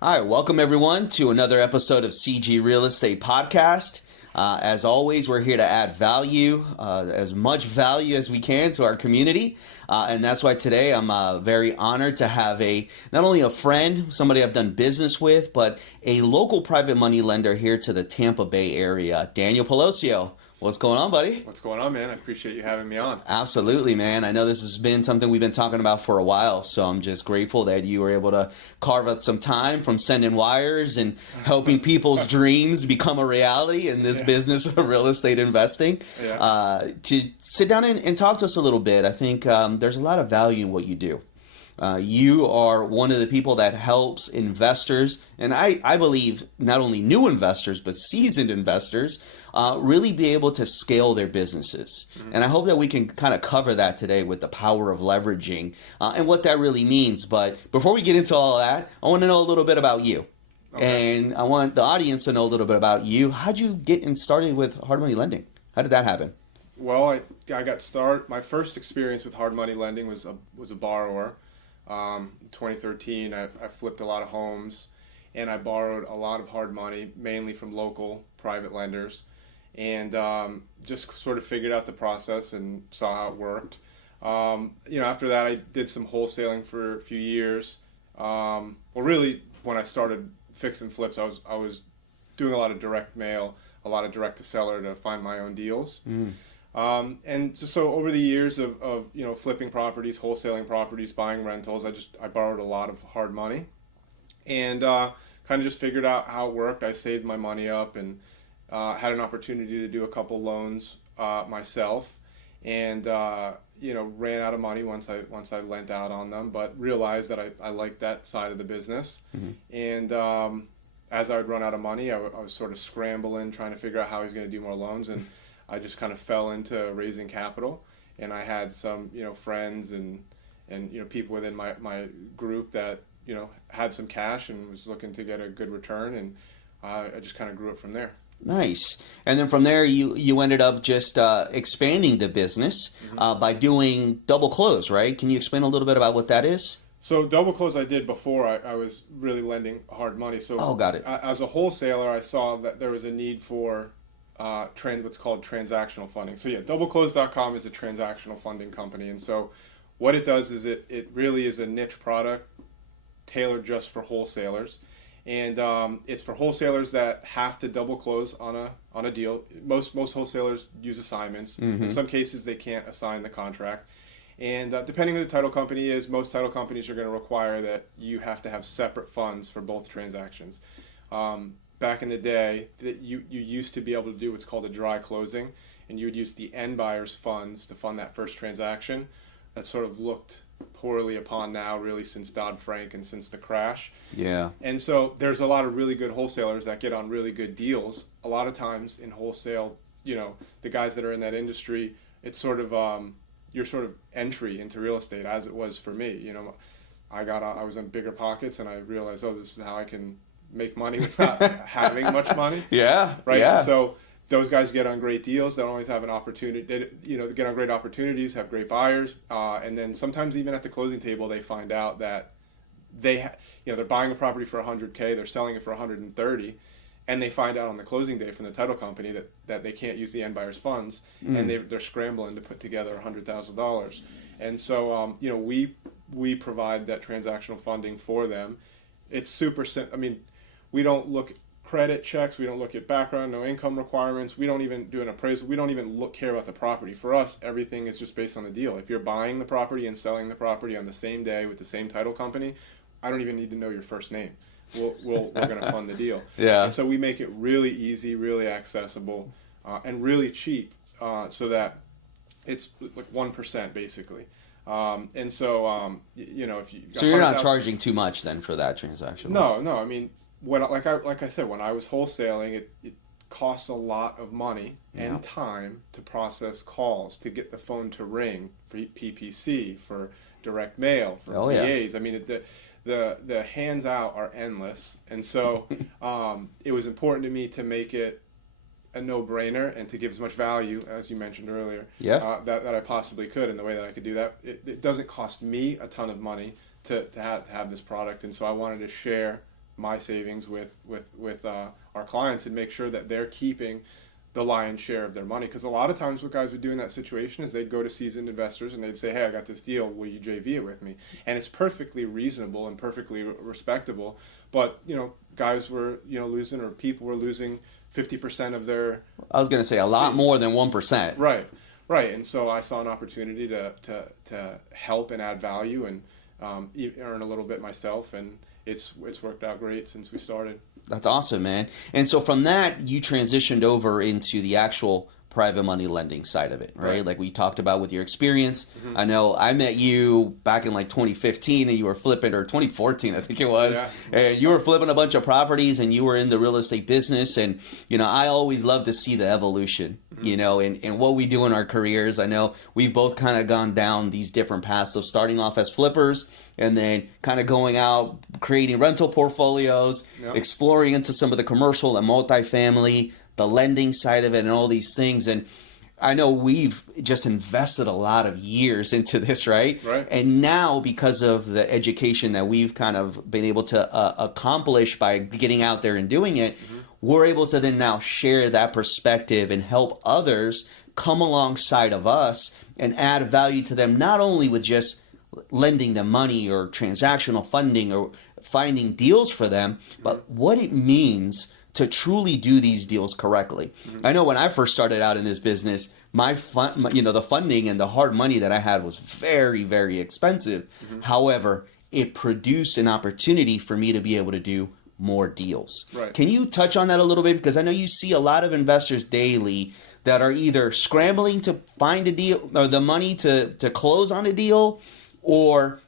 All right, welcome everyone to another episode of CG Real Estate Podcast. As always, we're here to add value, as much value as we can to our community. And that's why today I'm very honored to have not only a friend, somebody I've done business with, but a local private money lender here to the Tampa Bay area, Daniel Paloscio. What's going on, buddy? What's going on, man? I appreciate you having me on. Absolutely, man. I know this has been something we've been talking about for a while, so I'm just grateful that you were able to carve out some time from sending wires and helping people's dreams become a reality in this business of real estate investing. To sit down and talk to us a little bit. I think there's a lot of value in what you do. You are one of the people that helps investors, and I believe not only new investors, but seasoned investors, really be able to scale their businesses. Mm-hmm. And I hope that we can kind of cover that today with the power of leveraging and what that really means. But before we get into all of that, I want to know a little bit about you. Okay. And I want the audience to know a little bit about you. How'd you get started with hard money lending? How did that happen? Well, I got started. My first experience with hard money lending was a borrower. 2013, I flipped a lot of homes, and I borrowed a lot of hard money, mainly from local private lenders, and just sort of figured out the process and saw how it worked. After that, I did some wholesaling for a few years. Really, when I started fixing flips, I was doing a lot of direct mail, a lot of direct to seller to find my own deals. Mm. So over the years of flipping properties, wholesaling properties, buying rentals, I borrowed a lot of hard money, and kind of just figured out how it worked. I saved my money up and had an opportunity to do a couple loans myself, and ran out of money once I lent out on them, but realized that I liked that side of the business. Mm-hmm. And as I would run out of money, I was sort of scrambling, trying to figure out how I was going to do more loans, and I just kind of fell into raising capital, and I had some, friends and people within my group that, had some cash and was looking to get a good return, and I just kind of grew it from there. Nice. And then from there, you ended up just expanding the business by doing double close, right? Can you explain a little bit about what that is? So double close I did before I was really lending hard money. So got it. As a wholesaler, I saw that there was a need for what's called transactional funding. So doubleclose.com is a transactional funding company, and so what it does is it really is a niche product tailored just for wholesalers, and it's for wholesalers that have to double close on a deal. Most wholesalers use assignments. Mm-hmm. In some cases, they can't assign the contract, and depending on who the title company is, most title companies are going to require that you have to have separate funds for both transactions. Back in the day, that you used to be able to do what's called a dry closing, and you would use the end buyer's funds to fund that first transaction. That sort of looked poorly upon now, really, since Dodd-Frank and since the crash. Yeah. And so there's a lot of really good wholesalers that get on really good deals. A lot of times in wholesale, the guys that are in that industry, it's sort of your sort of entry into real estate, as it was for me. I was in bigger pockets, and I realized, this is how I can make money without having much money. Yeah. Right. Yeah. So those guys get on great deals. They don't always have an opportunity. They get on great opportunities, have great buyers, and then sometimes even at the closing table, they find out that they're buying a property for $100K, they're selling it for $130, and they find out on the closing day from the title company that they can't use the end buyer's funds, and they're scrambling to put together $100,000. And so we provide that transactional funding for them. It's super simple. I mean, we don't look at credit checks. We don't look at background, no income requirements. We don't even do an appraisal. We don't even care about the property. For us, everything is just based on the deal. If you're buying the property and selling the property on the same day with the same title company, I don't even need to know your first name. We're going to fund the deal. Yeah. And so we make it really easy, really accessible, and really cheap, so that it's like 1% basically. And so if you so you're not charging too much then for that transaction. No. I mean, like I said, when I was wholesaling, it costs a lot of money and time to process calls, to get the phone to ring, for PPC, for direct mail, for PAs. I mean, the hands out are endless, and so it was important to me to make it a no-brainer and to give as much value, as you mentioned earlier, that I possibly could in the way that I could do that. It doesn't cost me a ton of money to have this product, and so I wanted to share my savings with our clients and make sure that they're keeping the lion's share of their money. Because a lot of times what guys would do in that situation is they'd go to seasoned investors and they'd say, hey, I got this deal, will you JV it with me? And it's perfectly reasonable and perfectly respectable, but guys were losing, or people were losing 50% of their... I was going to say a lot more than 1%. Right. And so I saw an opportunity to help and add value and earn a little bit myself, and it's worked out great since we started. That's awesome, man. And so from that, you transitioned over into the actual private money lending side of it, right? Like we talked about with your experience. Mm-hmm. I know I met you back in like 2015 and you were flipping, or 2014, I think it was. Yeah. And you were flipping a bunch of properties and you were in the real estate business. And, I always love to see the evolution, mm-hmm. And what we do in our careers. I know we've both kind of gone down these different paths of starting off as flippers and then kind of going out, creating rental portfolios, yep. exploring into some of the commercial and multifamily, the lending side of it, and all these things. And I know we've just invested a lot of years into this, right? And now, because of the education that we've kind of been able to accomplish by getting out there and doing it, mm-hmm. we're able to then now share that perspective and help others come alongside of us and add value to them, not only with just lending them money or transactional funding or finding deals for them, but what it means to truly do these deals correctly. Mm-hmm. I know when I first started out in this business, the funding and the hard money that I had was very, very expensive. Mm-hmm. However, it produced an opportunity for me to be able to do more deals. Right. Can you touch on that a little bit? Because I know you see a lot of investors daily that are either scrambling to find a deal or the money to close on a deal, or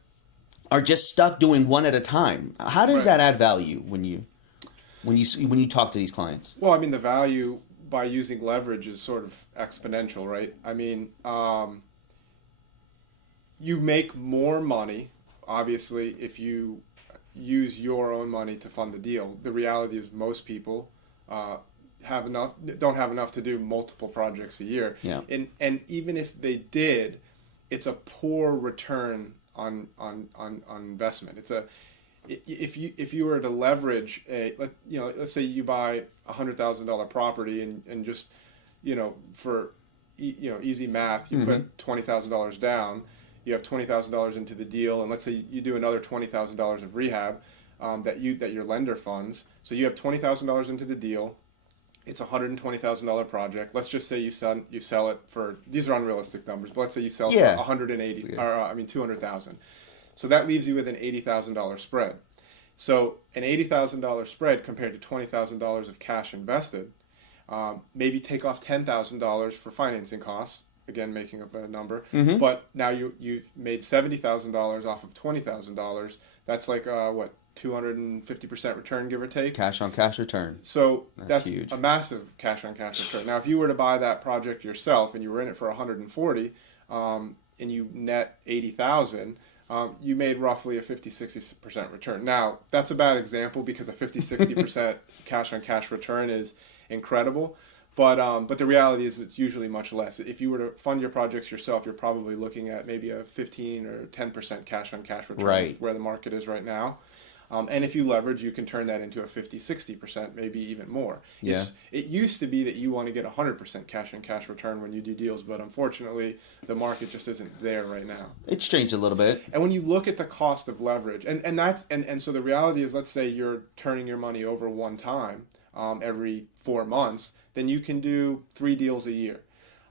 are just stuck doing one at a time. How does that add value when you talk to these clients? Well, I mean, the value by using leverage is sort of exponential, right? I mean, you make more money, obviously, if you use your own money to fund the deal. The reality is most people don't have enough to do multiple projects a year. Yeah. And even if they did, it's a poor return on investment. If you were to leverage let's say you buy $100,000 property and just for easy math, you mm-hmm. put $20,000 down, you have $20,000 into the deal, and let's say you do another $20,000 of rehab that your lender funds, so you have $20,000 into the deal. It's a $120,000 project. Let's just say you sell it for, these are unrealistic numbers, but let's say you sell for $200,000. So that leaves you with an $80,000 spread. So an $80,000 spread compared to $20,000 of cash invested, maybe take off $10,000 for financing costs, again making up a number, mm-hmm. but now you've made $70,000 off of $20,000. That's like 250% return, give or take. Cash on cash return. So that's huge. A massive cash on cash return. Now, if you were to buy that project yourself and you were in it for 140, and you net 80,000, you made roughly a 50-60% return. Now, that's a bad example because a 50-60% cash on cash return is incredible. But the reality is it's usually much less. If you were to fund your projects yourself, you're probably looking at maybe a 15 or 10% cash on cash return, where the market is right now. And if you leverage, you can turn that into a 50-60%, maybe even more. Yeah. It used to be that you want to get 100% cash on cash return when you do deals, but unfortunately, the market just isn't there right now. It's changed a little bit. And when you look at the cost of leverage, and so the reality is, let's say you're turning your money over one time every 4 months, then you can do 3 deals a year.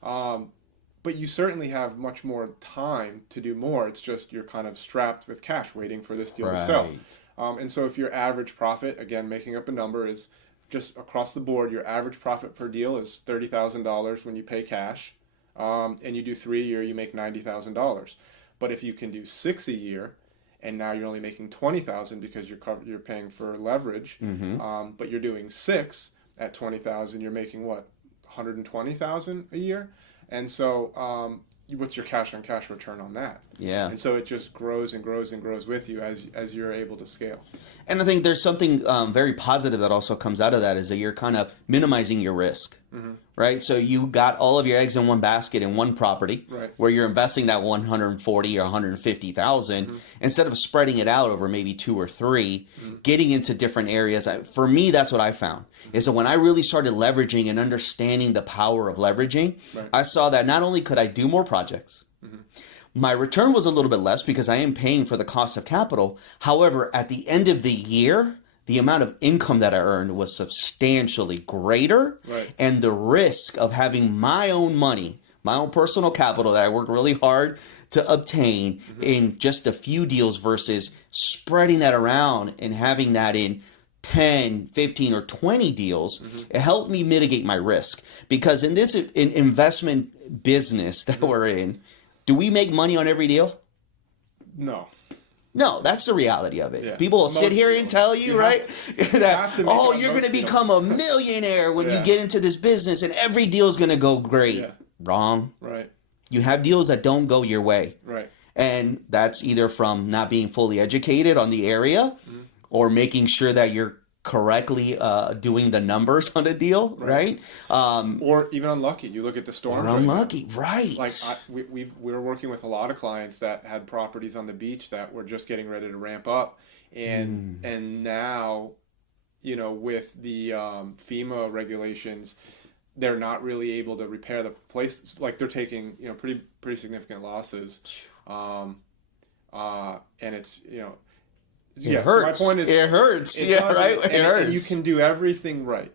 But you certainly have much more time to do more. It's just you're kind of strapped with cash waiting for this deal to sell. And so if your average profit, again, making up a number, is just across the board, your average profit per deal is $30,000 when you pay cash, and you do 3 a year, you make $90,000. But if you can do 6 a year, and now you're only making $20,000 because you're paying for leverage, mm-hmm. But you're doing 6 at $20,000, you're making what, $120,000 a year? And so what's your cash on cash return on that? Yeah. And so it just grows and grows and grows with you as you're able to scale. And I think there's something very positive that also comes out of that, is that you're kind of minimizing your risk, right? So you got all of your eggs in one basket in one property, Right. where you're investing that 140 or 150,000 instead of spreading it out over maybe 2 or 3, getting into different areas. For me, that's what I found is that when I really started leveraging and understanding the power of leveraging, Right. I saw that not only could I do more projects, my return was a little bit less because I am paying for the cost of capital. However, at the end of the year, the amount of income that I earned was substantially greater. Right. And the risk of having my own money, my own personal capital that I worked really hard to obtain in just a few deals versus spreading that around and having that in 10, 15, or 20 deals, it helped me mitigate my risk. Because in this investment business that we're in, do we make money on every deal? No. No, that's the reality of it. Yeah. People will Most sit here and tell you, right, that, have to make oh, it on you're going to most become a millionaire when you Yeah. get into this business and every deal is going to go great. Yeah. Wrong. Right. You have deals that don't go your way. Right. And that's either from not being fully educated on the area or making sure that you're correctly doing the numbers on a deal, right? Or even unlucky. You look at the storms. Or right now. unlucky, right. Like we were working with a lot of clients that had properties on the beach that were just getting ready to ramp up, and now, you know, with the FEMA regulations, they're not really able to repair the place. Like they're taking, you know, pretty significant losses, and it's, you know. It hurts. My point is, it hurts. it Yeah, doesn't- right. And, It hurts. and you can do everything right.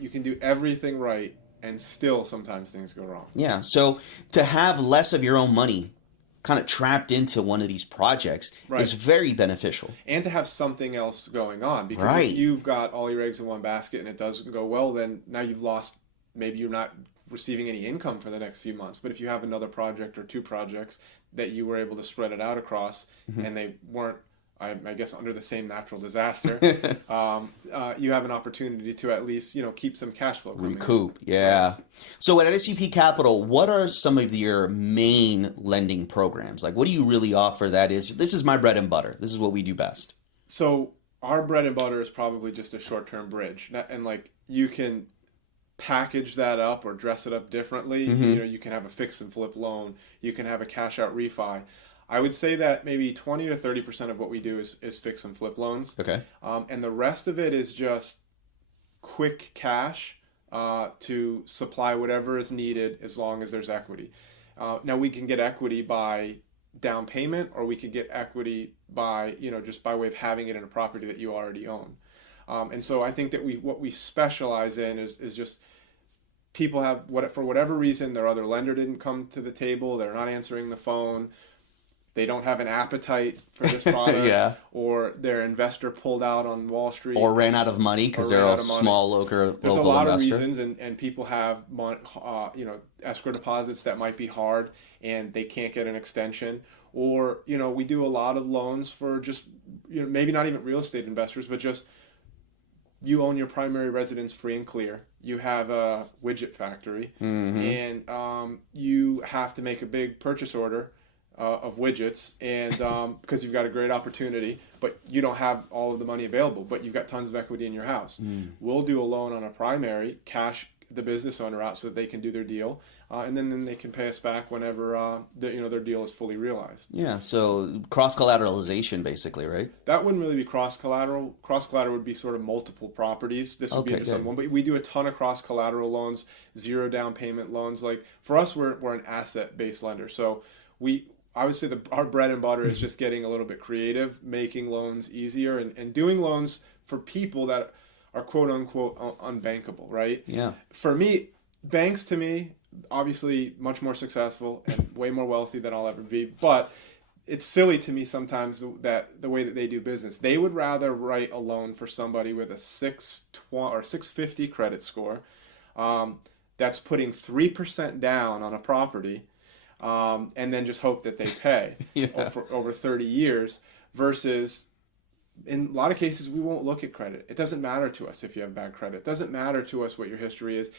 You can do everything right, and still sometimes things go wrong. Yeah. So to have less of your own money kind of trapped into one of these projects is very beneficial. And to have something else going on, because Right. if you've got all your eggs in one basket and it doesn't go well, then now you've lost. Maybe you're not receiving any income for the next few months. But if you have another project or 2 projects that you were able to spread it out across, and they weren't, I guess, under the same natural disaster, you have an opportunity to at least, you know, keep some cash flow coming in. Recoup. Yeah. So at SEP Capital, what are some of your main lending programs? Like, what do you really offer that is, this is my bread and butter. This is what we do best. So our bread and butter is probably just a short-term bridge. And like you can package that up or dress it up differently. You know, you can have a fix and flip loan. You can have a cash out refi. I would say that maybe 20 to 30% of what we do is fix and flip loans. Okay. And the rest of it is just quick cash to supply whatever is needed as long as there's equity. Now we can get equity by down payment, or we could get equity by, you know, just by way of having it in a property that you already own. And so I think that what we specialize in is just people have, for whatever reason, their other lender didn't come to the table, they're not answering the phone, they don't have an appetite for this product, or their investor pulled out on Wall Street, or ran out of money because they're a small local There's a lot investor. of reasons, and people have you know, escrow deposits that might be hard, and they can't get an extension. Or, you know, we do a lot of loans for just, you know, maybe not even real estate investors, but just you own your primary residence free and clear. You have a widget factory, and you have to make a big purchase order of widgets, and because you've got a great opportunity, but you don't have all of the money available, but you've got tons of equity in your house. We'll do a loan on a primary, cash the business owner out so that they can do their deal, and then they can pay us back whenever their deal is fully realized. Yeah, so cross-collateralization basically, right? That wouldn't really be cross-collateral. Cross-collateral would be sort of multiple properties. This would be just one, but we do a ton of cross-collateral loans, 0 down payment loans. Like for us, we're an asset-based lender, so I would say our bread and butter is just getting a little bit creative, making loans easier, and doing loans for people that are quote unquote unbankable, right? Yeah. For me, banks to me, obviously much more successful and way more wealthy than I'll ever be, but it's silly to me sometimes that the way that they do business. They would rather write a loan for somebody with a 620 or 650 credit score that's putting 3% down on a property, and then just hope that they pay over 30 years, versus in a lot of cases we won't look at credit. It doesn't matter to us if you have bad credit. It doesn't matter to us what your history is.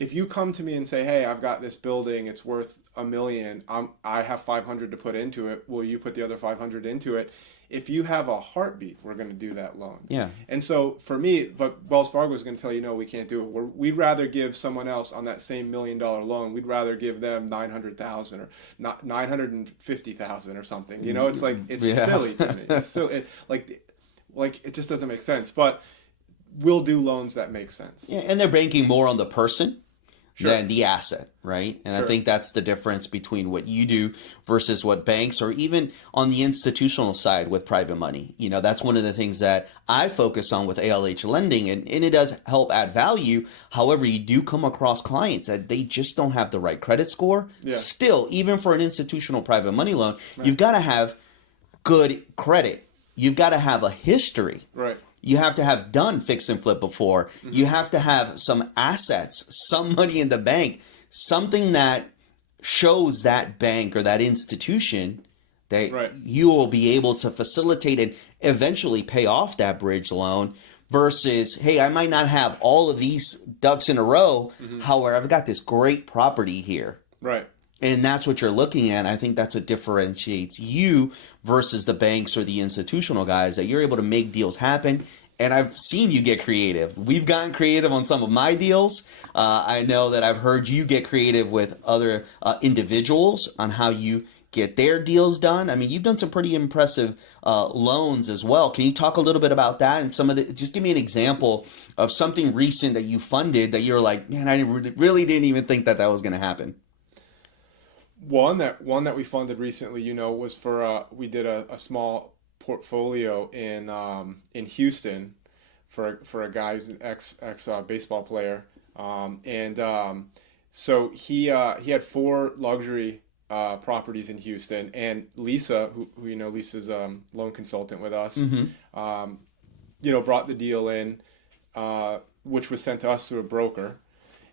if you come to me and say, hey, I've got this building, it's worth $1 million, I have 500 to put into it, will you put the other 500 into it? If you have a heartbeat, we're going to do that loan. Yeah. And so for me, but Wells Fargo is going to tell you, no, we can't do it. We'd rather give someone else on that same $1 million loan, we'd rather give them 900,000 or not 950,000 or something. You know, it's like, it's silly to me. It's so like it just doesn't make sense. But we'll do loans that make sense. Yeah, and they're banking more on the person than the asset, right? And I think that's the difference between what you do versus what banks, or even on the institutional side with private money. You know, that's one of the things that I focus on with ALH lending, and it does help add value. However, you do come across clients that they just don't have the right credit score. Yeah. Still, even for an institutional private money loan, you've got to have good credit. You've got to have a history. Right. You have to have done fix and flip before. Mm-hmm. You have to have some assets, some money in the bank, something that shows that bank or that institution that you will be able to facilitate and eventually pay off that bridge loan versus, hey, I might not have all of these ducks in a row. Mm-hmm. However, I've got this great property here. Right. And that's what you're looking at. I think that's what differentiates you versus the banks or the institutional guys, that you're able to make deals happen. And I've seen you get creative. We've gotten creative on some of my deals. I know that I've heard you get creative with other individuals on how you get their deals done. I mean, you've done some pretty impressive loans as well. Can you talk a little bit about that and some of the, just give me an example of something recent that you funded that you're like, man, I really didn't even think that was going to happen. One that we funded recently, you know, was for we did a small portfolio in Houston for a guy who's an ex baseball player, so he had 4 luxury properties in Houston, and Lisa, who you know, Lisa's loan consultant with us, mm-hmm. You know, brought the deal in, which was sent to us through a broker.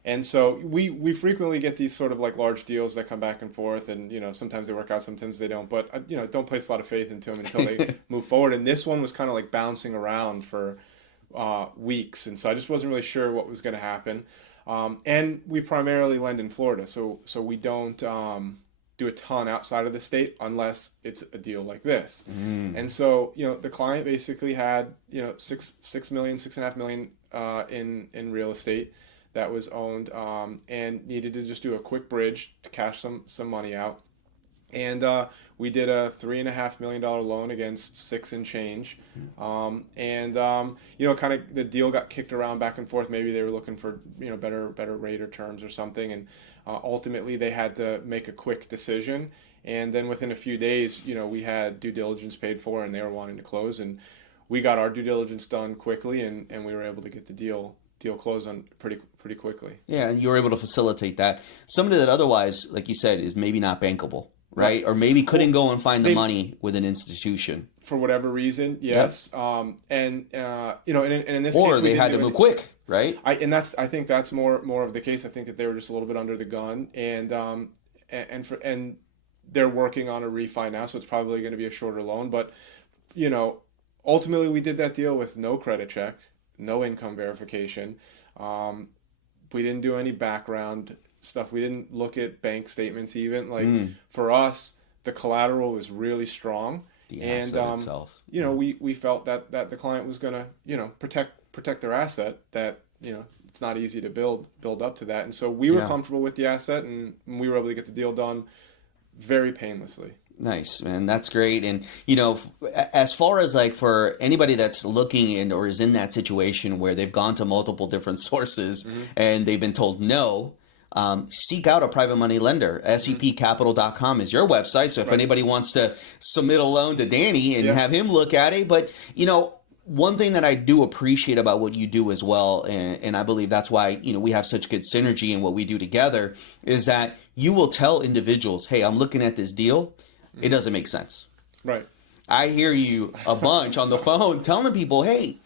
And so we frequently get these sort of like large deals that come back and forth, and you know, sometimes they work out, sometimes they don't. But you know, don't place a lot of faith into them until they move forward. And this one was kind of like bouncing around for weeks, and so I just wasn't really sure what was going to happen. And we primarily lend in Florida, so we don't do a ton outside of the state unless it's a deal like this. Mm. And so you know, the client basically had, you know, $6.5 million in real estate that was owned, and needed to just do a quick bridge to cash some money out. And we did a $3.5 million loan against 6 and change. You know, kind of the deal got kicked around back and forth. Maybe they were looking for, you know, better rate or terms or something. And ultimately they had to make a quick decision. And then within a few days, you know, we had due diligence paid for and they were wanting to close. And we got our due diligence done quickly, and we were able to get the deal closed on pretty quickly. Yeah, and you were able to facilitate that. Somebody that otherwise, like you said, is maybe not bankable, right? Or maybe couldn't go and find the money with an institution. For whatever reason, yes. Yep. You know, and in this case, or they had to move quick, right? I think that's more of the case. I think that they were just a little bit under the gun, and they're working on a refi now, so it's probably going to be a shorter loan. But you know, ultimately, we did that deal with no credit check, no income verification. We didn't do any background stuff. We didn't look at bank statements even. Like for us, the collateral was really strong. The asset itself. You know, we felt that the client was going to, you know, protect their asset, that, you know, it's not easy to build up to that. And so we were comfortable with the asset, and we were able to get the deal done very painlessly. Nice, man. That's great. And, you know, as far as like for anybody that's looking in or is in that situation where they've gone to multiple different sources and they've been told no, seek out a private money lender. SEPcapital.com is your website. So if anybody wants to submit a loan to Danny and have him look at it. But, you know, one thing that I do appreciate about what you do as well, and I believe that's why, you know, we have such good synergy in what we do together, is that you will tell individuals, hey, I'm looking at this deal. It doesn't make sense. Right. I hear you a bunch on the phone telling people, hey,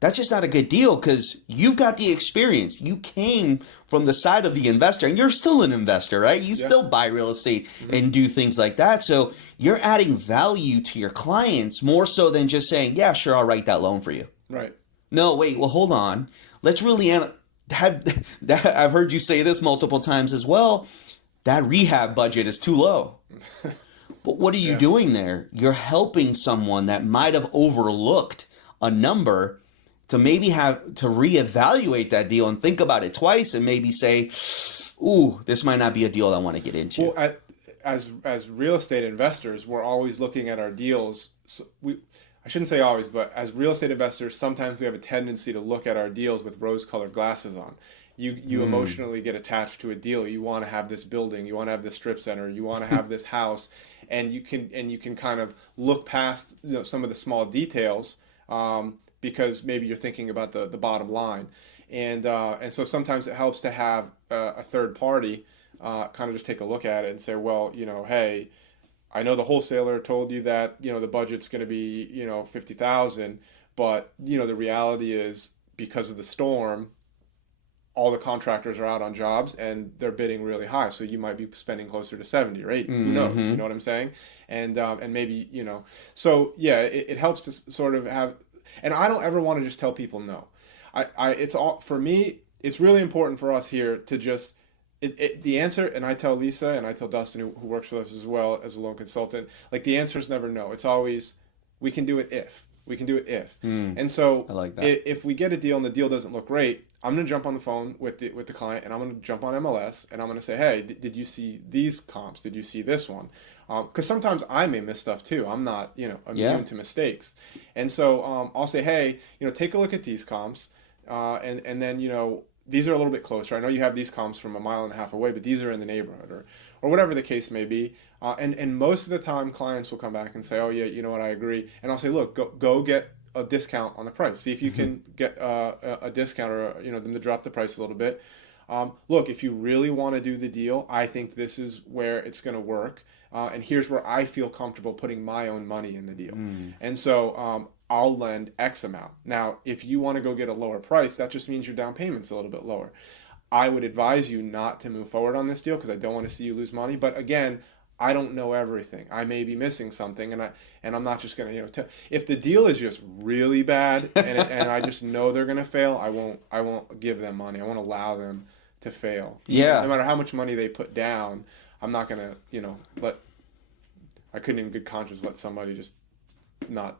that's just not a good deal because you've got the experience. You came from the side of the investor, and you're still an investor, right? You still buy real estate and do things like that. So you're adding value to your clients more so than just saying, yeah, sure, I'll write that loan for you. Right. No, wait, well, hold on. Let's really I've heard you say this multiple times as well. That rehab budget is too low. But what are you doing there? You're helping someone that might have overlooked a number to maybe have to reevaluate that deal and think about it twice and maybe say, ooh, this might not be a deal I want to get into. Well, as real estate investors, we're always looking at our deals. So I shouldn't say always, but as real estate investors, sometimes we have a tendency to look at our deals with rose-colored glasses on. You emotionally get attached to a deal. You want to have this building, you want to have this strip center, you want to have this house, and you can kind of look past some of the small details because maybe you're thinking about the bottom line, and so sometimes it helps to have a third party kind of just take a look at it and say, well, hey, I know the wholesaler told you that the budget's going to be 50,000, but the reality is because of the storm, all the contractors are out on jobs and they're bidding really high. So you might be spending closer to 70 or 80. Who knows? You know what I'm saying? And maybe, so yeah, it helps to sort of have, and I don't ever want to just tell people no. It's all, for me, it's really important for us here to just, the answer, and I tell Lisa and I tell Dustin, who works with us as well as a loan consultant, like the answer is never no. It's always, we can do it if. We can do it if. And so I like that. If we get a deal and the deal doesn't look great, I'm going to jump on the phone with the client and I'm going to jump on MLS and I'm going to say, hey, did you see these comps? Did you see this one? Because sometimes I may miss stuff too. I'm not, immune to mistakes. And so I'll say, hey, take a look at these comps. And then, these are a little bit closer. I know you have these comps from 1.5 miles away, but these are in the neighborhood or whatever the case may be. And most of the time clients will come back and say, oh yeah, you know what, I agree. And I'll say, look, go get a discount on the price. See if you can get a discount or them to drop the price a little bit. Look, if you really want to do the deal, I think this is where it's going to work. And here's where I feel comfortable putting my own money in the deal. And so I'll lend X amount. Now, if you want to go get a lower price, that just means your down payment's a little bit lower. I would advise you not to move forward on this deal because I don't want to see you lose money. But again, I don't know everything. I may be missing something, and I'm not just going to if the deal is just really bad and I just know they're going to fail, I won't give them money. I won't allow them to fail. Yeah. No matter how much money they put down, I'm not going to I couldn't in good conscience let somebody just not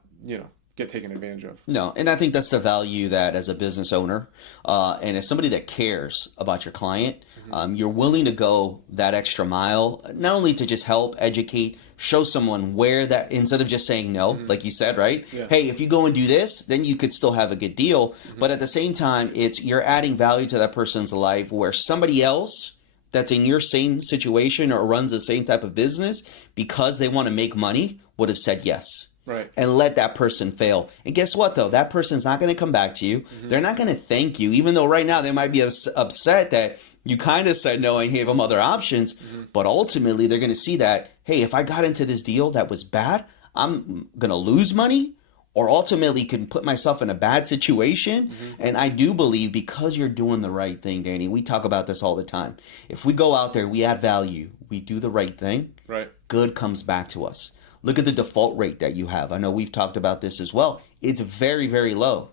get taken advantage of. No, and I think that's the value that as a business owner and as somebody that cares about your client, you're willing to go that extra mile, not only to just help, educate, show someone where that, instead of just saying no, like you said, right? Yeah. Hey, if you go and do this, then you could still have a good deal. But at the same time, you're adding value to that person's life where somebody else that's in your same situation or runs the same type of business, because they want to make money, would have said yes. Right. And let that person fail. And guess what, though? That person's not going to come back to you. They're not going to thank you, even though right now they might be upset that you kind of said no and gave them other options. But ultimately, they're going to see that, hey, if I got into this deal that was bad, I'm going to lose money or ultimately can put myself in a bad situation. And I do believe, because you're doing the right thing, Danny, we talk about this all the time. If we go out there, we add value, we do the right thing, right, good comes back to us. Look at the default rate that you have. I know we've talked about this as well. It's very, very low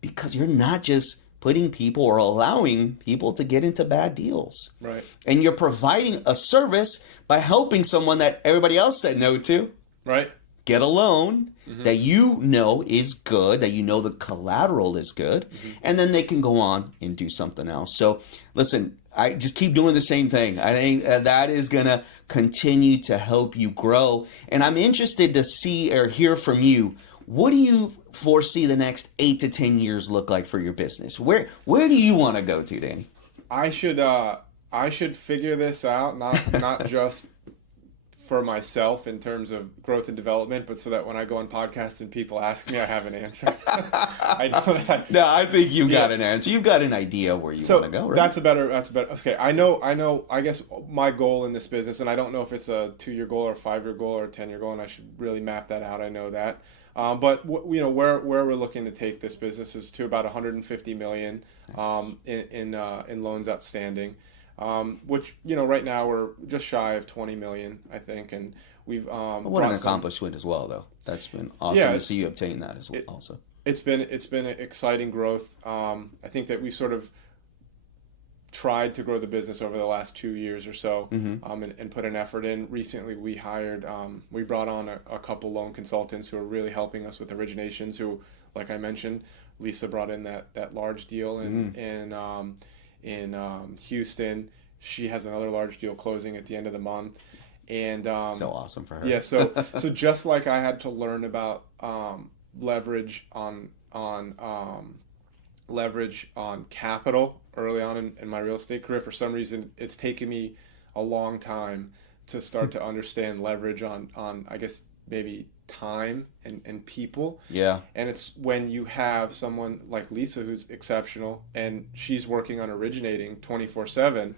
because you're not just putting people or allowing people to get into bad deals. Right. And you're providing a service by helping someone that everybody else said no to. Right. Get a loan that you know is good, that you know the collateral is good, and then they can go on and do something else. So listen, I just keep doing the same thing. I think that is going to continue to help you grow. And I'm interested to see or hear from you. What do you foresee the next 8 to 10 years look like for your business? Where do you want to go to, Danny? I should figure this out, not just for myself in terms of growth and development, but so that when I go on podcasts and people ask me, I have an answer. I know that. No, I think you've got an answer. You've got an idea where you want to go, right? That's a better. Okay, I know. I guess my goal in this business, and I don't know if it's a 2-year goal or a 5-year goal or a 10-year goal, and I should really map that out. I know that. But where we're looking to take this business is to about 150 million in loans outstanding. Which right now we're just shy of 20 million, I think, and we've what an accomplishment as well, though. That's been awesome to see you obtain that as well. Also, it's been exciting growth. I think that we sort of tried to grow the business over the last 2 years or so, and put an effort in. Recently, we brought on a couple loan consultants who are really helping us with originations. Who, like I mentioned, Lisa brought in that large deal in Houston. She has another large deal closing at the end of the month, and so awesome for her. Yeah, so just like I had to learn about leverage on capital early on in my real estate career, for some reason it's taken me a long time to start to understand leverage on I guess maybe time and people. Yeah. And it's when you have someone like Lisa who's exceptional and she's working on originating 24/7,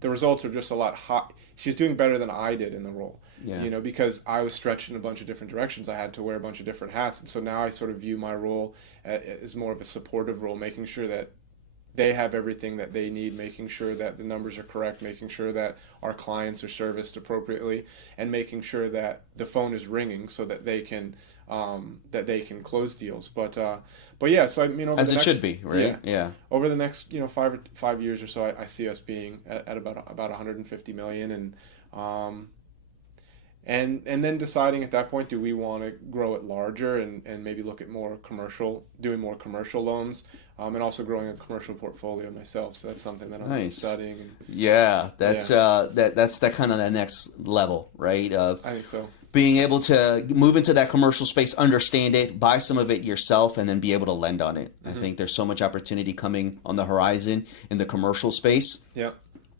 the results are just a lot hot. She's doing better than I did in the role. Yeah. You know, because I was stretched in a bunch of different directions. I had to wear a bunch of different hats. And so now I sort of view my role as more of a supportive role, making sure that they have everything that they need, making sure that the numbers are correct, making sure that our clients are serviced appropriately, and making sure that the phone is ringing so that they can close deals. But yeah, so I mean, over as the it next, should be, right? Yeah. Over the next 5 years or so, I see us being at about 150 million, and then deciding at that point, do we want to grow it larger and maybe look at doing more commercial loans, and also growing a commercial portfolio myself. So that's something that I'm studying. Yeah, that's that's that kind of the next level, right? Of I think so. Being able to move into that commercial space, understand it, buy some of it yourself, and then be able to lend on it. I think there's so much opportunity coming on the horizon in the commercial space. Yeah.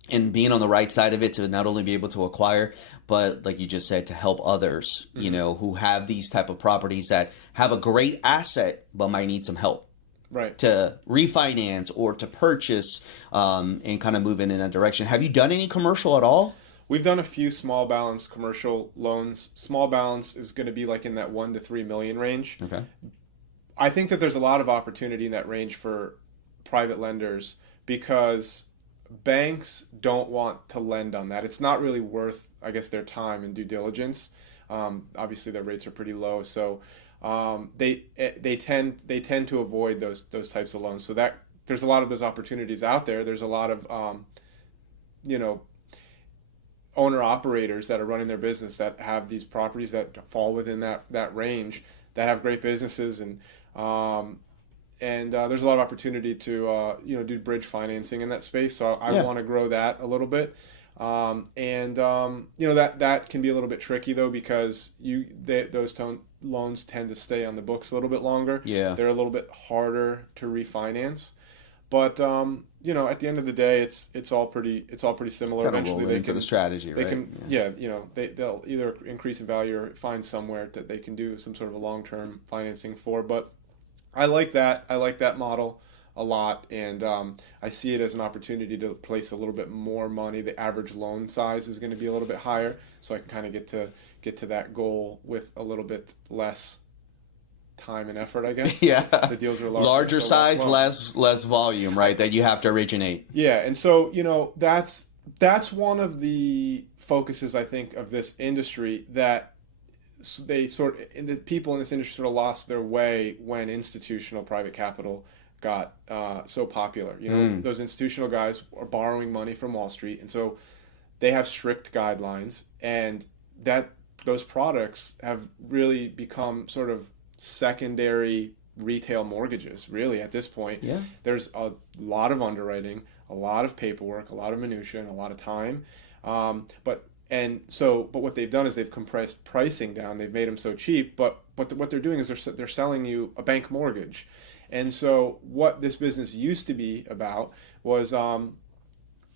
And being on the right side of it to not only be able to acquire, but like you just said, to help others, who have these type of properties that have a great asset but might need some help. Right. To refinance or to purchase, and kind of move in that direction. Have you done any commercial at all? We've done a few small balance commercial loans. Small balance is going to be like in that 1 to 3 million range. Okay. I think that there's a lot of opportunity in that range for private lenders because banks don't want to lend on that. It's not really worth, I guess, their time and due diligence. Obviously, their rates are pretty low, so they tend to avoid those types of loans. So that there's a lot of those opportunities out there. There's a lot of owner operators that are running their business that have these properties that fall within that range, that have great businesses, and there's a lot of opportunity to do bridge financing in that space. So I want to grow that a little bit, that can be a little bit tricky though because those loans tend to stay on the books a little bit longer. Yeah, they're a little bit harder to refinance, but at the end of the day, it's all pretty similar. Kind of eventually, roll into the strategy, right? They can, they'll either increase in value or find somewhere that they can do some sort of a long-term financing for. But I like that model a lot, and I see it as an opportunity to place a little bit more money. The average loan size is going to be a little bit higher, so I can kind of get to that goal with a little bit less time and effort, I guess. Yeah. The deals are larger size, less volume, right? That you have to originate. Yeah, and so that's one of the focuses I think of this industry, that the people in this industry sort of lost their way when institutional private capital got so popular. Those institutional guys are borrowing money from Wall Street, and so they have strict guidelines, and those products have really become sort of secondary retail mortgages, really, at this point. Yeah. There's a lot of underwriting, a lot of paperwork, a lot of minutia, and a lot of time. But what they've done is they've compressed pricing down. They've made them so cheap, but what they're doing is they're selling you a bank mortgage. And so what this business used to be about was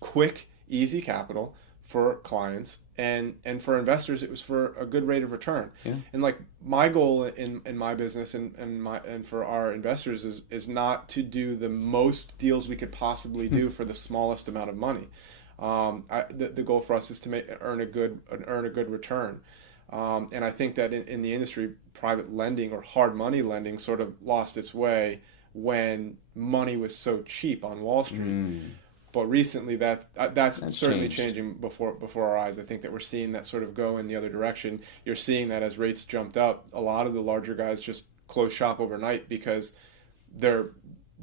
quick, easy capital for clients, and for investors it was for a good rate of return. Yeah. And like my goal in my business and for our investors is not to do the most deals we could possibly do for the smallest amount of money. The goal for us is to earn a good return. And I think that in the industry, private lending or hard money lending sort of lost its way when money was so cheap on Wall Street. But recently, that's certainly changing before our eyes. I think that we're seeing that sort of go in the other direction. You're seeing that as rates jumped up, a lot of the larger guys just closed shop overnight because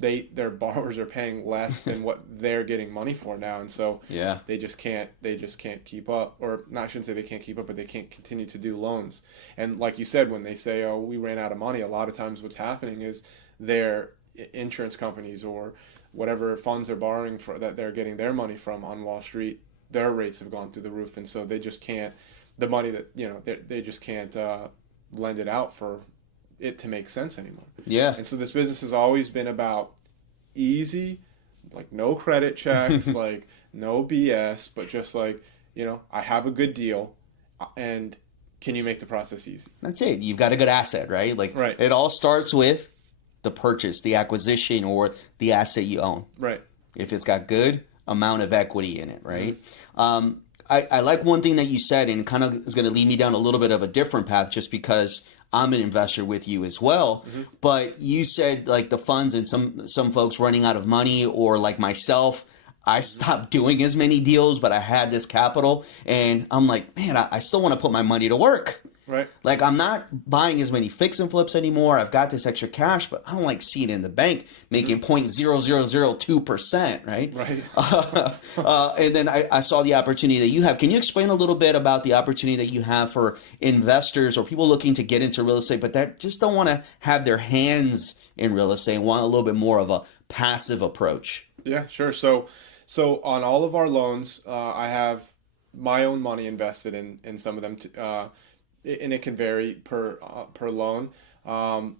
their borrowers are paying less than what they're getting money for now, and so Yeah. they just can't keep up, or not, I shouldn't say they can't keep up, but they can't continue to do loans. And like you said, when they say, oh, we ran out of money, a lot of times what's happening is their insurance companies or whatever funds they're borrowing for, that they're getting their money from on Wall Street, their rates have gone through the roof, and so they just can't, the money that, you know, they just can't lend it out for it to make sense anymore. Yeah. And so this business has always been about easy, like no credit checks, like no BS, but just like, you know, I have a good deal, and can you make the process easy? That's it. You've got a good asset, right? Like, right. It all starts with the purchase, the acquisition, or the asset you own. Right. If it's got good amount of equity in it, right? Mm-hmm. I like one thing that you said, and kind of is going to lead me down a little bit of a different path, just because I'm an investor with you as well. Mm-hmm. But you said like the funds and some folks running out of money, or like myself, I stopped doing as many deals, but I had this capital, and I'm like, man, I still want to put my money to work. Right. Like, I'm not buying as many fix and flips anymore. I've got this extra cash, but I don't like seeing it in the bank making 0.0002%, right? Right. And then I saw the opportunity that you have. Can you explain a little bit about the opportunity that you have for investors or people looking to get into real estate, but that just don't want to have their hands in real estate and want a little bit more of a passive approach? Yeah, sure. So on all of our loans, I have my own money invested in some of them, and it can vary per loan,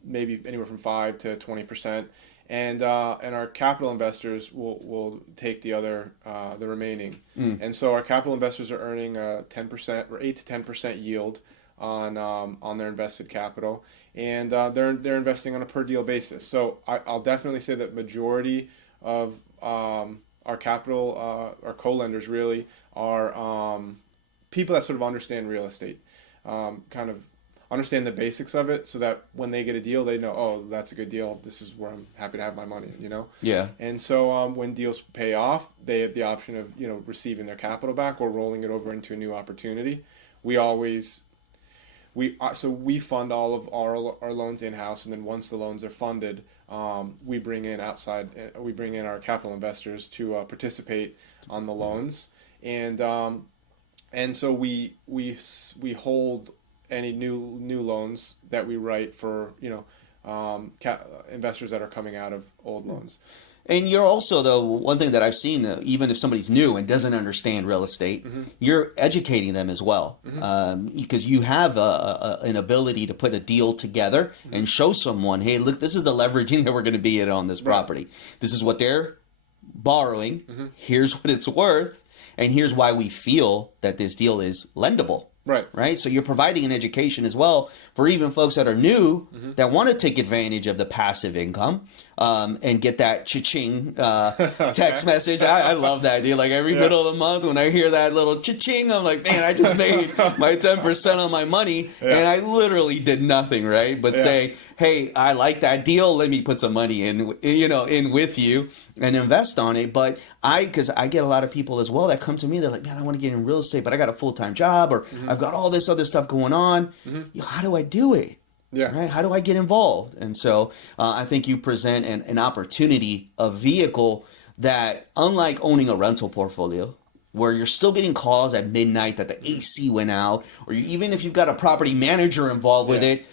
maybe anywhere from 5 to 20%, and our capital investors will take the other the remaining. And so our capital investors are earning 10% or 8 to 10% yield on their invested capital, and they're investing on a per deal basis. So I'll definitely say that majority of our capital, our co-lenders really are people that sort of understand real estate. Kind of understand the basics of it, so that when they get a deal, they know, oh, that's a good deal. This is where I'm happy to have my money, you know? Yeah. And so when deals pay off, they have the option of, you know, receiving their capital back or rolling it over into a new opportunity. We fund all of our loans in-house, and then once the loans are funded, we bring in our capital investors to participate on the loans. And so we hold any new loans that we write for, you know, investors that are coming out of old loans. And you're also, though, one thing that I've seen, even if somebody's new and doesn't understand real estate, you're educating them as well, because you have an ability to put a deal together and show someone, hey, look, this is the leveraging that we're going to be in on this property. This is what they're borrowing. Here's what it's worth. And here's why we feel that this deal is lendable. Right. So you're providing an education as well for even folks that are new that want to take advantage of the passive income and get that cha-ching text message. I love that idea. Like every middle of the month when I hear that little cha-ching, I'm like, man, I just made my 10% on my money and I literally did nothing. Right. But say, hey, I like that deal. Let me put some money in with you and invest on it. But because I get a lot of people as well that come to me, they're like, man, I want to get in real estate, but I got a full-time job, or I've got all this other stuff going on. How do I do it? Yeah. Right? How do I get involved? And so I think you present an opportunity, a vehicle that, unlike owning a rental portfolio, where you're still getting calls at midnight that the AC went out, or even if you've got a property manager involved with it,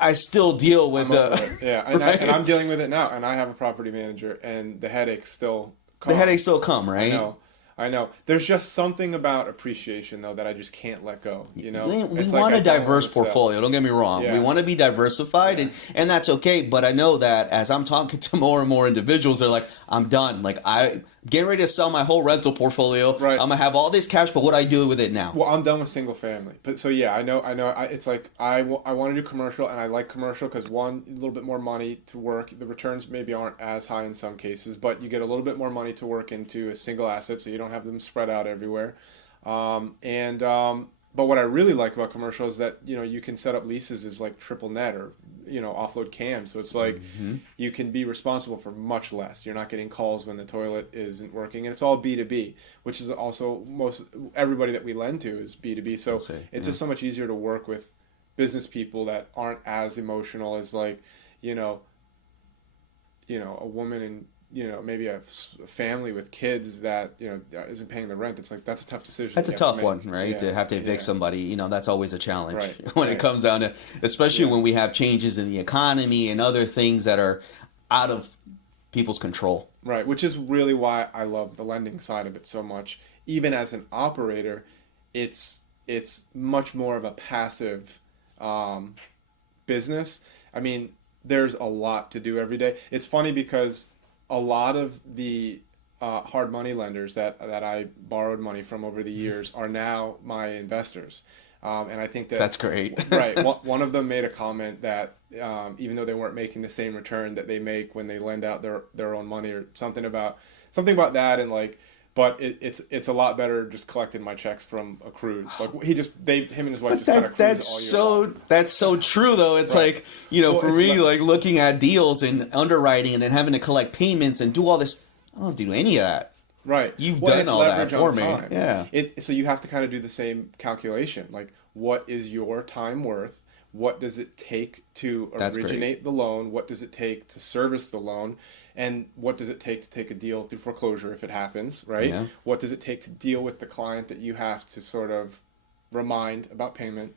I still deal with and I'm dealing with it now, and I have a property manager, and the headaches still come. The headaches still come, right? I know. There's just something about appreciation, though, that I just can't let go. You know, we want a diverse portfolio. Don't get me wrong. We want to be diversified, and that's okay. But I know that as I'm talking to more and more individuals, they're like, I'm done. Like, I'm getting ready to sell my whole rental portfolio. Right. I'm gonna have all this cash, but what do I do with it now? Well, I'm done with single family. But so I know. It's like I want to do commercial, and I like commercial because a little bit more money to work. The returns maybe aren't as high in some cases, but you get a little bit more money to work into a single asset, so you don't have them spread out everywhere. But what I really like about commercial is that, you know, you can set up leases as like triple net or, you know, offload cam. So it's like you can be responsible for much less. You're not getting calls when the toilet isn't working. And it's all B2B, which is also everybody that we lend to is B2B. So it's just so much easier to work with business people that aren't as emotional as, like, you know, a woman and maybe a family with kids that isn't paying the rent. It's like that's a tough decision. That's a tough one, right? Yeah. To have to evict somebody, that's always a challenge when it Right. comes down to, especially when we have changes in the economy and other things that are out of people's control. Right, which is really why I love the lending side of it so much. Even as an operator, it's much more of a passive business. I mean, there's a lot to do every day. It's funny because a lot of the hard money lenders that I borrowed money from over the years are now my investors. And I think that's great. Right. One of them made a comment that even though they weren't making the same return that they make when they lend out their own money or something about that, and like, but it's a lot better just collecting my checks from a cruise. Like him and his wife just kind of cruise all year long. That's so true though. It's like, for me, like looking at deals and underwriting and then having to collect payments and do all this, I don't have to do any of that. Right. You've done all that for me. Time. Yeah. So you have to kind of do the same calculation. Like, what is your time worth? What does it take to originate the loan? What does it take to service the loan? And what does it take to take a deal through foreclosure if it happens, right? Yeah. What does it take to deal with the client that you have to sort of remind about payment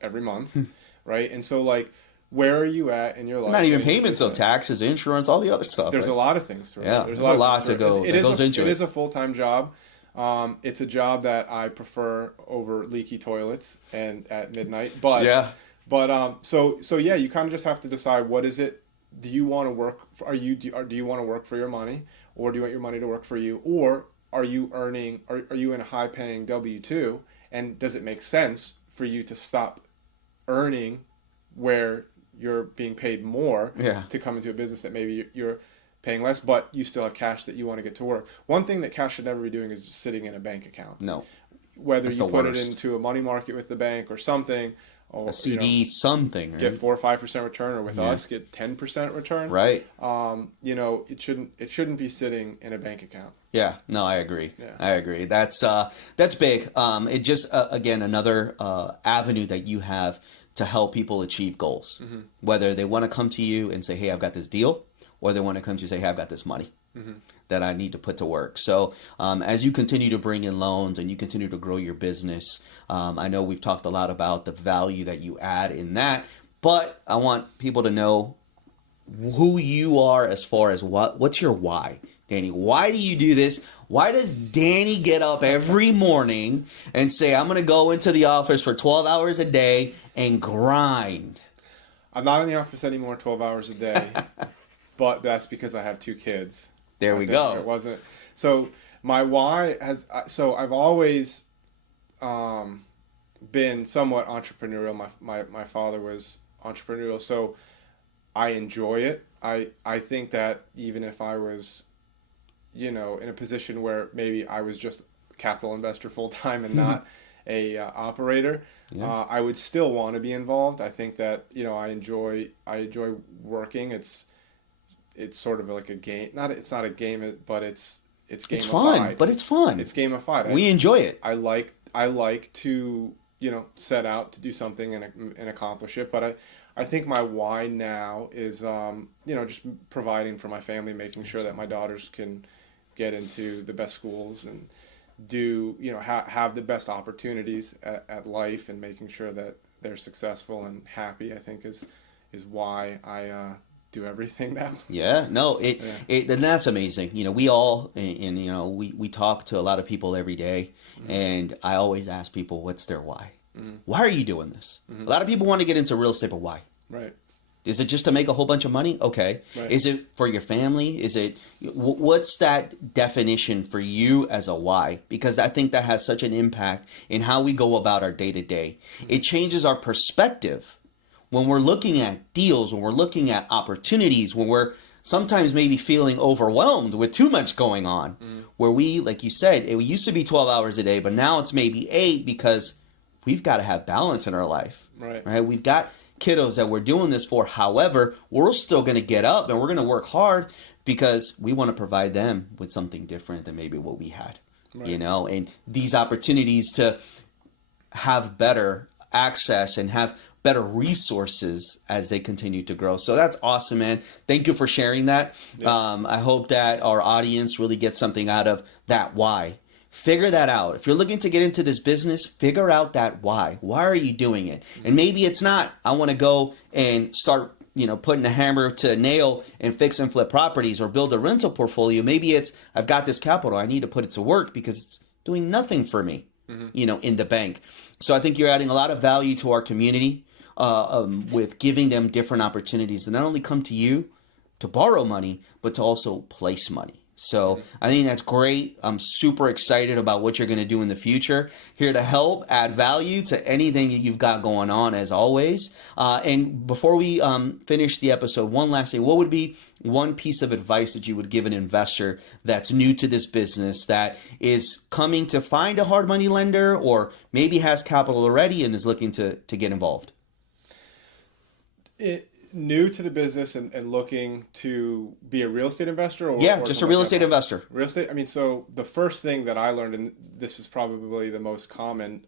every month, right? And so, like, where are you at in your life? Not even payments, though. Taxes, insurance, all the other stuff. There's right? a lot of things to it. Yeah, there's a lot to go. It goes into it. It is a full-time job. It's a job that I prefer over leaky toilets and at midnight. But so yeah, you kind of just have to decide, what is it? Do you want to work? Do you want to work for your money, or do you want your money to work for you? Or are you earning? Are you in a high-paying W-2? And does it make sense for you to stop earning where you're being paid more to come into a business that maybe you're paying less, but you still have cash that you want to get to work? One thing that cash should never be doing is just sitting in a bank account. No. Whether you put it into a money market with the bank or something, or a CD, something, right? Get 4 or 5% return, or with us get 10% return. Right. It shouldn't be sitting in a bank account. Yeah. No, I agree. Yeah. I agree. That's big. It just again, another avenue that you have to help people achieve goals. Mm-hmm. Whether they want to come to you and say, "Hey, I've got this deal," or they want to come to you and say, "Hey, I've got this money." Mm-hmm. That I need to put to work. So as you continue to bring in loans and you continue to grow your business, I know we've talked a lot about the value that you add in that, but I want people to know who you are as far as what's your why, Danny? Why do you do this? Why does Danny get up every morning and say, I'm going to go into the office for 12 hours a day and grind? I'm not in the office anymore 12 hours a day, but that's because I have 2 kids. There we go. It wasn't. So my why has. So I've always been somewhat entrepreneurial. My father was entrepreneurial, so I enjoy it. I think that even if I was, in a position where maybe I was just a capital investor full time and not a operator, I would still want to be involved. I think that I enjoy working. It's sort of like a game. It's not a game, but it's gamified. It's fun, but it's fun. It's gamified. We enjoy it. I like to set out to do something and accomplish it. But I think my why now is just providing for my family, making sure that my daughters can get into the best schools and do have the best opportunities at life, and making sure that they're successful and happy. I think is why I do everything now. Yeah, no, and that's amazing. We all, and we talk to a lot of people every day, and I always ask people, what's their why? Mm-hmm. Why are you doing this? Mm-hmm. A lot of people want to get into real estate, but why? Right. Is it just to make a whole bunch of money? Okay. Right. Is it for your family? Is it, what's that definition for you as a why? Because I think that has such an impact in how we go about our day to day. It changes our perspective. When we're looking at deals, when we're looking at opportunities, when we're sometimes maybe feeling overwhelmed with too much going on, where we, like you said, it used to be 12 hours a day, but now it's maybe 8 because we've got to have balance in our life. Right? We've got kiddos that we're doing this for. However, we're still going to get up and we're going to work hard because we want to provide them with something different than maybe what we had, and these opportunities to have better access and have better resources as they continue to grow. So that's awesome, man. Thank you for sharing that. Yeah. I hope that our audience really gets something out of that why. Figure that out. If you're looking to get into this business, figure out that why. Why are you doing it? And maybe it's not, I want to go and start, putting a hammer to a nail and fix and flip properties or build a rental portfolio. Maybe it's, I've got this capital, I need to put it to work because it's doing nothing for me, in the bank. So I think you're adding a lot of value to our community with giving them different opportunities to not only come to you to borrow money, but to also place money. So I think that's great. I'm super excited about what you're going to do in the future. Here to help add value to anything that you've got going on, as always. And before we finish the episode, one last thing. What would be one piece of advice that you would give an investor that's new to this business, that is coming to find a hard money lender, or maybe has capital already and is looking to get involved? New to the business and looking to be a real estate investor? Or Just a real estate investor. Real estate? I mean, so the first thing that I learned, and this is probably the most common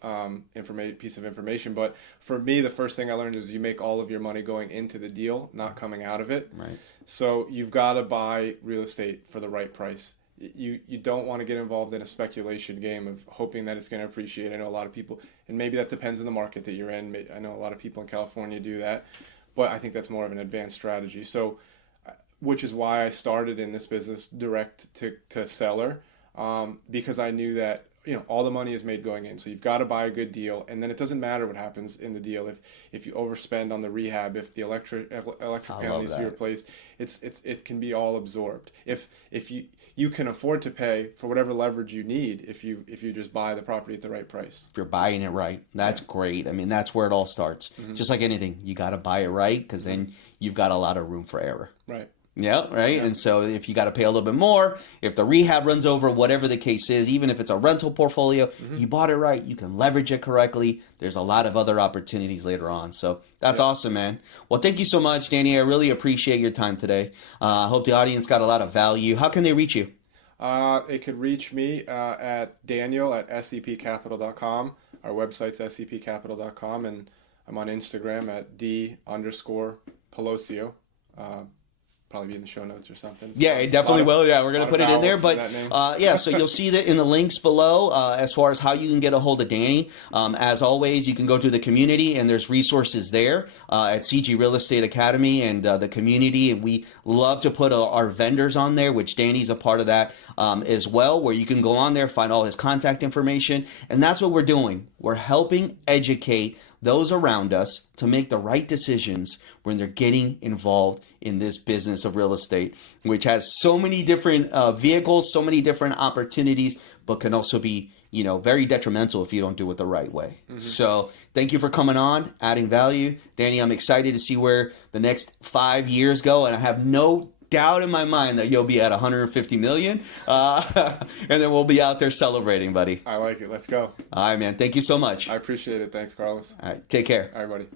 piece of information, but for me, the first thing I learned is you make all of your money going into the deal, not coming out of it. Right. So you've got to buy real estate for the right price. You don't want to get involved in a speculation game of hoping that it's going to appreciate. I know a lot of people, and maybe that depends on the market that you're in. I know a lot of people in California do that. But I think that's more of an advanced strategy. So, which is why I started in this business direct to seller, because I knew that all the money is made going in. So you've got to buy a good deal, and then it doesn't matter what happens in the deal. If you overspend on the rehab, if the electric panel needs to be replaced, it can be all absorbed. If you can afford to pay for whatever leverage you need if you just buy the property at the right price. If you're buying it right, that's great. I mean, that's where it all starts. Just like anything, you got to buy it right, because then you've got a lot of room for error. Right. Yeah, right. Yeah. And so if you got to pay a little bit more, if the rehab runs over, whatever the case is, even if it's a rental portfolio, you bought it right, you can leverage it correctly. There's a lot of other opportunities later on. So that's awesome, man. Well, thank you so much, Danny. I really appreciate your time today. I hope the audience got a lot of value. How can they reach you? It could reach me at Daniel at sepcapital.com. Our website's sepcapital.com, and I'm on Instagram at D_Paloscio. Probably be in the show notes or something. Yeah, it definitely will. Yeah, we're going to put it in there. But so you'll see that in the links below as far as how you can get a hold of Danny. As always, you can go to the community, and there's resources there at CG Real Estate Academy and the community. And we love to put our vendors on there, which Danny's a part of that as well, where you can go on there, find all his contact information. And that's what we're doing. We're helping educate those around us to make the right decisions when they're getting involved in this business of real estate, which has so many different vehicles, so many different opportunities, but can also be, very detrimental if you don't do it the right way. So thank you for coming on, adding value. Danny, I'm excited to see where the next 5 years go, and I have no doubt in my mind that you'll be at 150 million, and then we'll be out there celebrating, buddy. I like it. Let's go. All right, man. Thank you so much. I appreciate it. Thanks, Carlos. All right. Take care. All right, buddy.